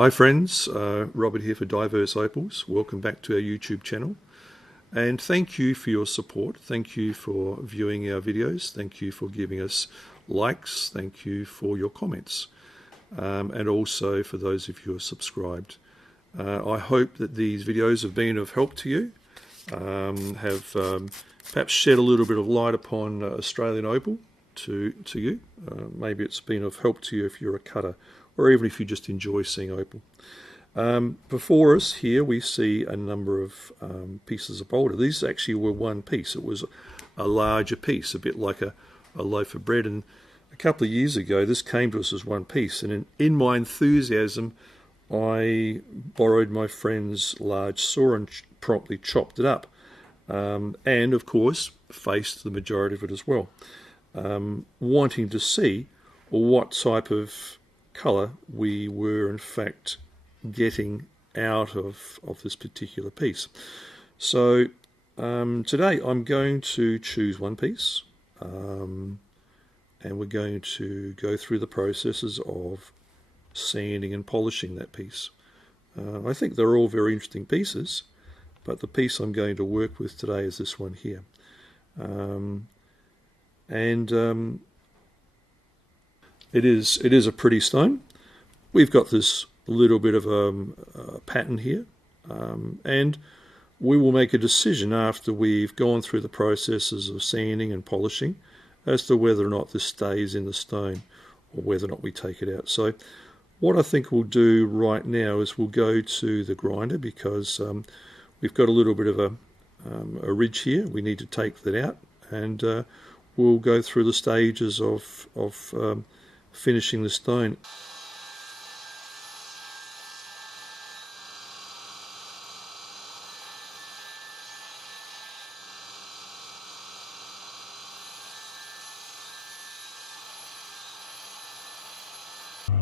Hi friends, Robert here for Diverse Opals. Welcome back to our YouTube channel, and thank you for your support. Thank you for viewing our videos. Thank you for giving us likes. Thank you for your comments, and also for those of you who are subscribed. I hope that these videos have been of help to you, have perhaps shed a little bit of light upon Australian opal to you. Maybe it's been of help to you if you're a cutter, or even if you just enjoy seeing opal. Before us here we see a number of pieces of boulder. These actually were one piece. It was a larger piece, a bit like a loaf of bread, and a couple of years ago this came to us as one piece, and in my enthusiasm I borrowed my friend's large saw and promptly chopped it up, and of course faced the majority of it as well, wanting to see what type of colour we were in fact getting out of this particular piece. So today I'm going to choose one piece, and we're going to go through the processes of sanding and polishing that piece. I think they're all very interesting pieces, but the piece I'm going to work with today is this one here. It is a pretty stone. We've got this little bit of a pattern here, and we will make a decision after we've gone through the processes of sanding and polishing as to whether or not this stays in the stone or whether or not we take it out. So what I think we'll do right now is we'll go to the grinder, because we've got a little bit of a ridge here. We need to take that out, and we'll go through the stages of finishing the stone.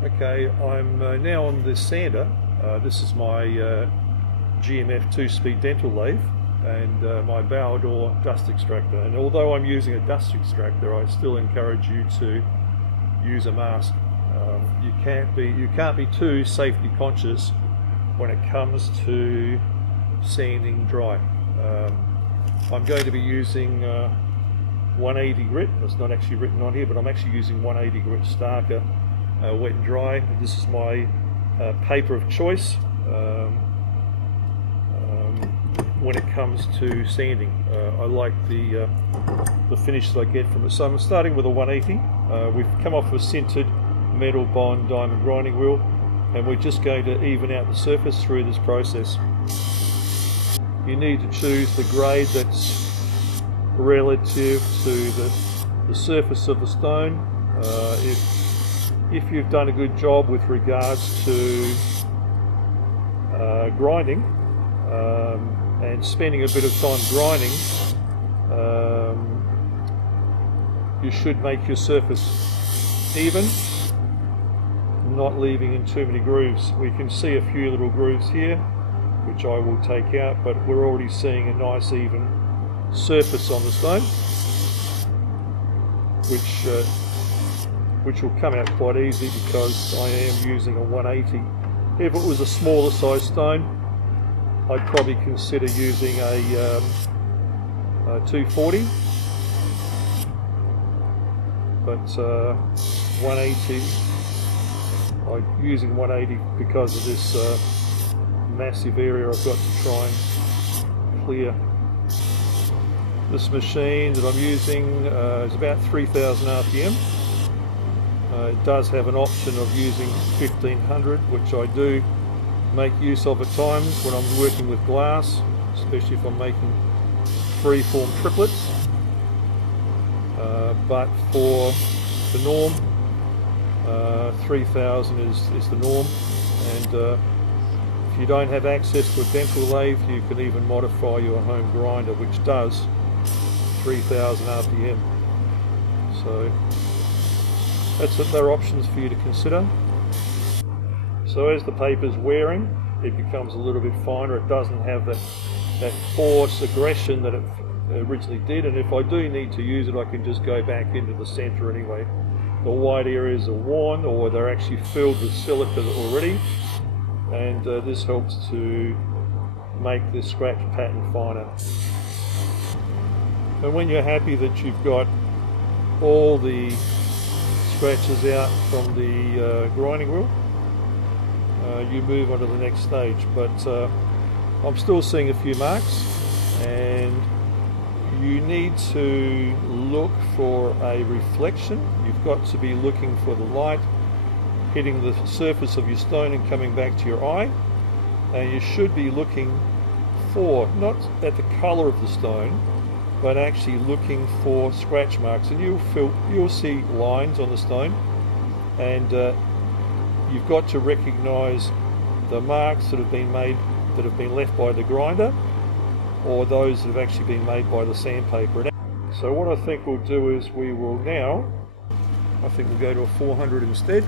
Okay, I'm now on the sander. This is my GMF 2-speed dental lathe and my Matador dust extractor. And although I'm using a dust extractor, I still encourage you to use a mask. You can't be too safety conscious when it comes to sanding dry. I'm going to be using 180 grit. It's not actually written on here, but I'm actually using 180 grit Starcke wet and dry. This is my paper of choice when it comes to sanding. I like the finish that I get from it. So I'm starting with a 180. We've come off a sintered metal bond diamond grinding wheel, and we're just going to even out the surface through this process. You need to choose the grade that's relative to the surface of the stone. If you've done a good job with regards to grinding and spending a bit of time grinding, you should make your surface even, not leaving in too many grooves. We can see a few little grooves here, which I will take out, but we're already seeing a nice even surface on the stone, which will come out quite easy because I am using a 180. If it was a smaller size stone, I'd probably consider using a 240, but 180, I'm using 180 because of this massive area I've got to try and clear. This machine that I'm using is about 3,000 RPM. It does have an option of using 1500, which I do make use of at times when I'm working with glass, especially if I'm making free-form triplets. But for the norm, 3000 is the norm, and if you don't have access to a dental lathe, you can even modify your home grinder, which does 3000 RPM. So there are options for you to consider. So as the paper's wearing, it becomes a little bit finer. It doesn't have that force aggression that it originally did, and if I do need to use it, I can just go back into the center anyway. The white areas are worn, or they're actually filled with silica already, and this helps to make the scratch pattern finer. And when you're happy that you've got all the scratches out from the grinding wheel, you move on to the next stage. But I'm still seeing a few marks, and you need to look for a reflection. You've got to be looking for the light hitting the surface of your stone and coming back to your eye, and you should be looking for, not at the colour of the stone, but actually looking for scratch marks. And you'll see lines on the stone, and you've got to recognise the marks that have been made, that have been left by the grinder, or those that have actually been made by the sandpaper. So what I think we'll do is we will now, I think we'll go to a 400 instead.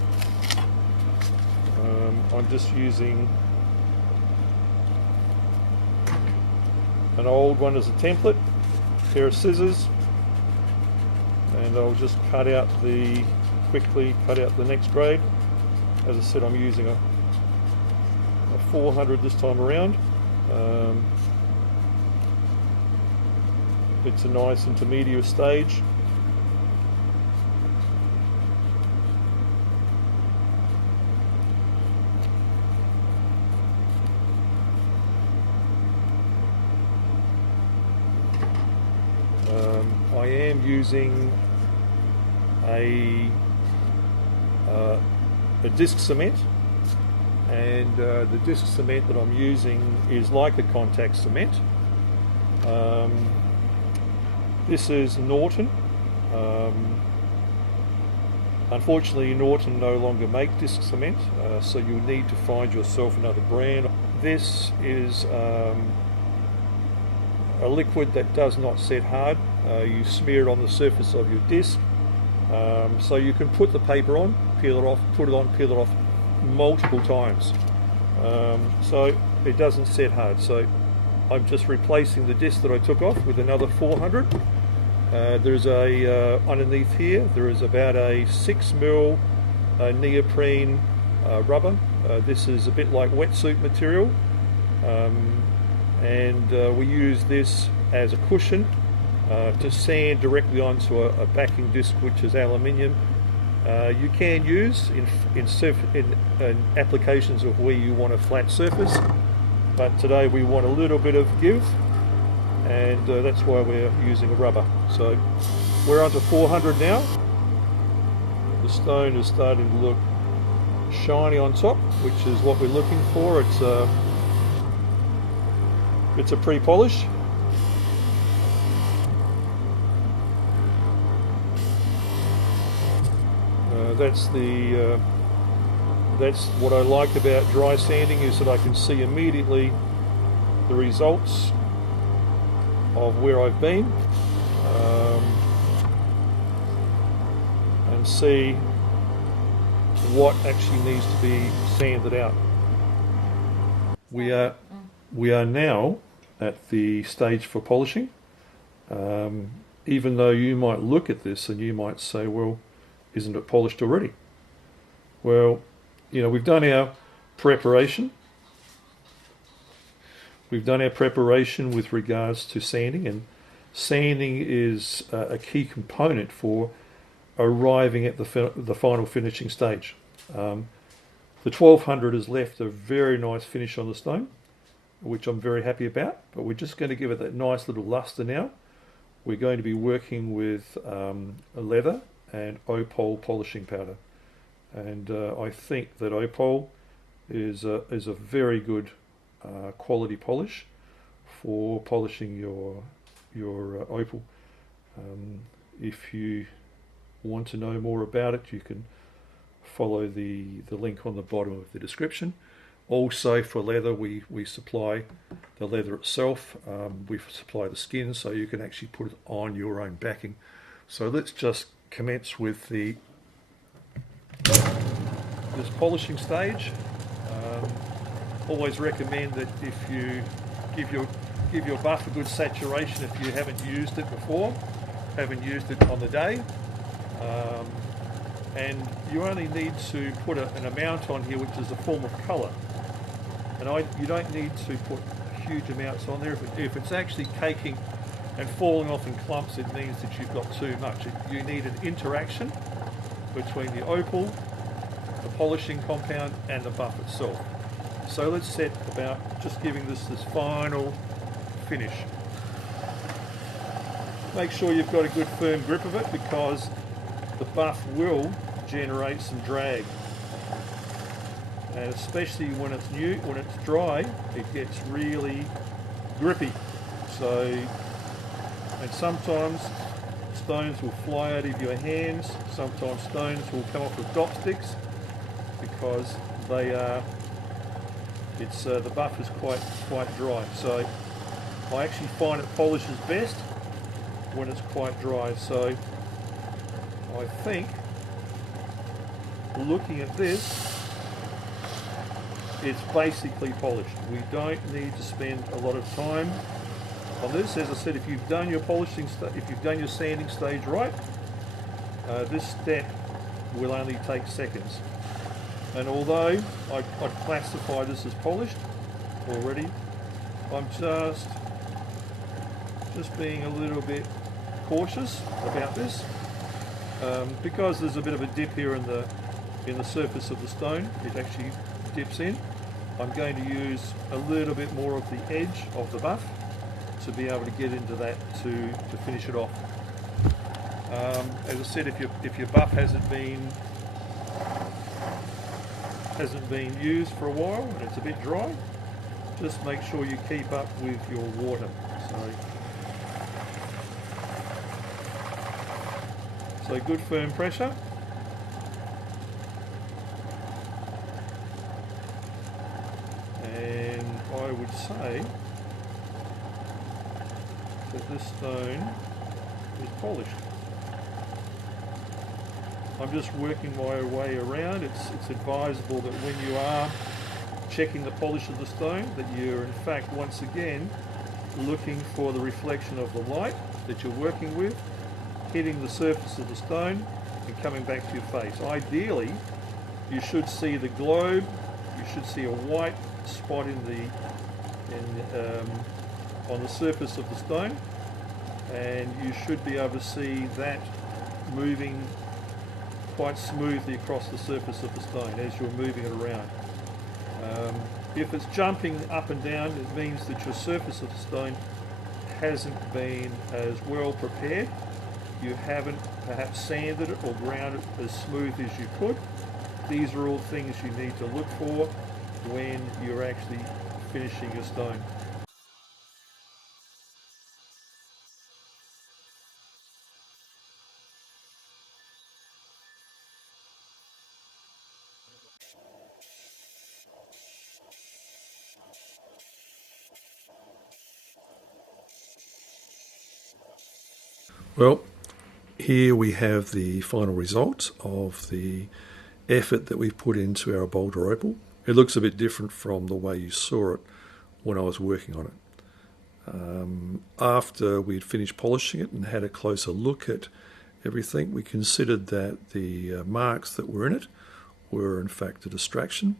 I'm just using an old one as a template, pair of scissors, and I'll just quickly cut out the next grade. As I said, I'm using a 400 this time around. It's a nice intermediate stage. I am using a disc cement, and the disc cement that I'm using is like a contact cement. This is Norton. Unfortunately, Norton no longer make disc cement, so you'll need to find yourself another brand. This is a liquid that does not set hard. You smear it on the surface of your disc, so you can put the paper on, peel it off, put it on, peel it off multiple times, so it doesntt set hard. So I'm just replacing the disc that I took off with another 400. There's underneath here there is about a 6mm neoprene rubber. This is a bit like wetsuit material, and we use this as a cushion to sand directly onto a backing disc, which is aluminium. You can use in applications of where you want a flat surface, but today we want a little bit of give, and that's why we're using a rubber. So we're onto 400 now. The stone is starting to look shiny on top, which is what we're looking for. It's a pre-polish. That's what I like about dry sanding, is that I can see immediately the results of where I've been, and see what actually needs to be sanded out. We are now at the stage for polishing. Even though you might look at this and you might say, well, isn't it polished already? Well, you know, we've done our preparation. We've done our preparation with regards to sanding, and sanding is a key component for arriving at the final finishing stage. The 1200 has left a very nice finish on the stone, which I'm very happy about, but we're just going to give it that nice little luster now. We're going to be working with a leather and O-pol polishing powder, and I think that O-pol is a very good quality polish for polishing your opal. If you want to know more about it, you can follow the link on the bottom of the description. Also for leather, we supply the leather itself. We supply the skin, so you can actually put it on your own backing. So let's just commence with this polishing stage. Always recommend that if you give your buff a good saturation if you haven't used it before, haven't used it on the day. And you only need to put an amount on here which is a form of colour. And you don't need to put huge amounts on there. If it's actually caking and falling off in clumps, it means that you've got too much. You need an interaction between the opal, the polishing compound, and the buff itself. So let's set about just giving this final finish. Make sure you've got a good firm grip of it, because the buff will generate some drag. And especially when it's new, when it's dry, it gets really grippy. So, and sometimes stones will fly out of your hands. Sometimes stones will come off with dot sticks, because they are. The buff is quite dry. So I actually find it polishes best when it's quite dry. So I think, looking at this, it's basically polished. We don't need to spend a lot of time on this. As I said, if you've done your polishing, if you've done your sanding stage right, this step will only take seconds. And although I'd classify this as polished already, I'm just being a little bit cautious about this, because there's a bit of a dip here in the surface of the stone. It actually dips in. I'm going to use a little bit more of the edge of the buff to be able to get into that to finish it off. As I said, if your buff hasn't been used for a while and it's a bit dry, just make sure you keep up with your water. So good firm pressure. And I would say that this stone is polished. I'm just working my way around. It's advisable that when you are checking the polish of the stone, that you're in fact once again looking for the reflection of the light that you're working with, hitting the surface of the stone and coming back to your face. Ideally, you should see the globe, you should see a white spot on the surface of the stone, and you should be able to see that moving quite smoothly across the surface of the stone as you're moving it around. If it's jumping up and down, it means that your surface of the stone hasn't been as well prepared. You haven't perhaps sanded it or ground it as smooth as you could. These are all things you need to look for when you're actually finishing your stone. Well, here we have the final result of the effort that we've put into our Boulder Opal. It looks a bit different from the way you saw it when I was working on it. After we'd finished polishing it and had a closer look at everything, we considered that the marks that were in it were in fact a distraction.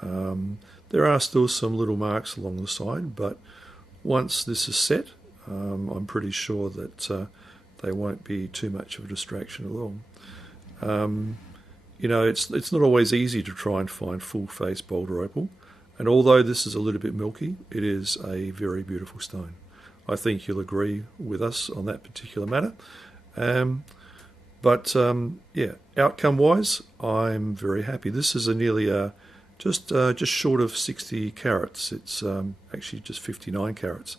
There are still some little marks along the side, but once this is set, I'm pretty sure that they won't be too much of a distraction at all. You know, it's not always easy to try and find full-face Boulder Opal, and although this is a little bit milky, it is a very beautiful stone. I think you'll agree with us on that particular matter. Yeah, outcome-wise, I'm very happy. This is a nearly just short of 60 carats. It's actually just 59 carats,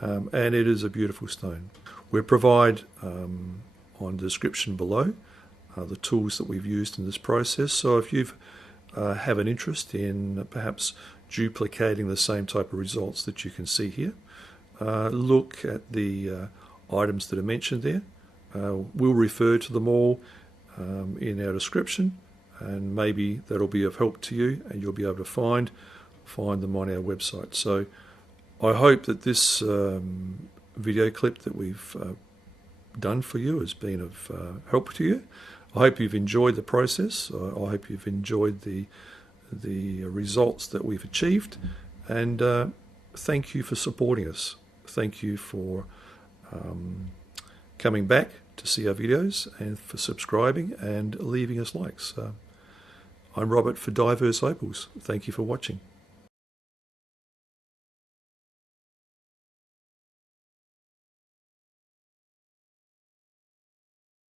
and it is a beautiful stone. We'll provide on the description below the tools that we've used in this process. So if you have an interest in perhaps duplicating the same type of results that you can see here, look at the items that are mentioned there. We'll refer to them all in our description, and maybe that'll be of help to you and you'll be able to find them on our website. So I hope that this video clip that we've done for you has been of help to you. I hope you've enjoyed the process. I hope you've enjoyed the the results that we've achieved, and thank you for supporting us. Thank you for coming back to see our videos and for subscribing and leaving us likes. I'm Robert for Diverse Opals. Thank you for watching.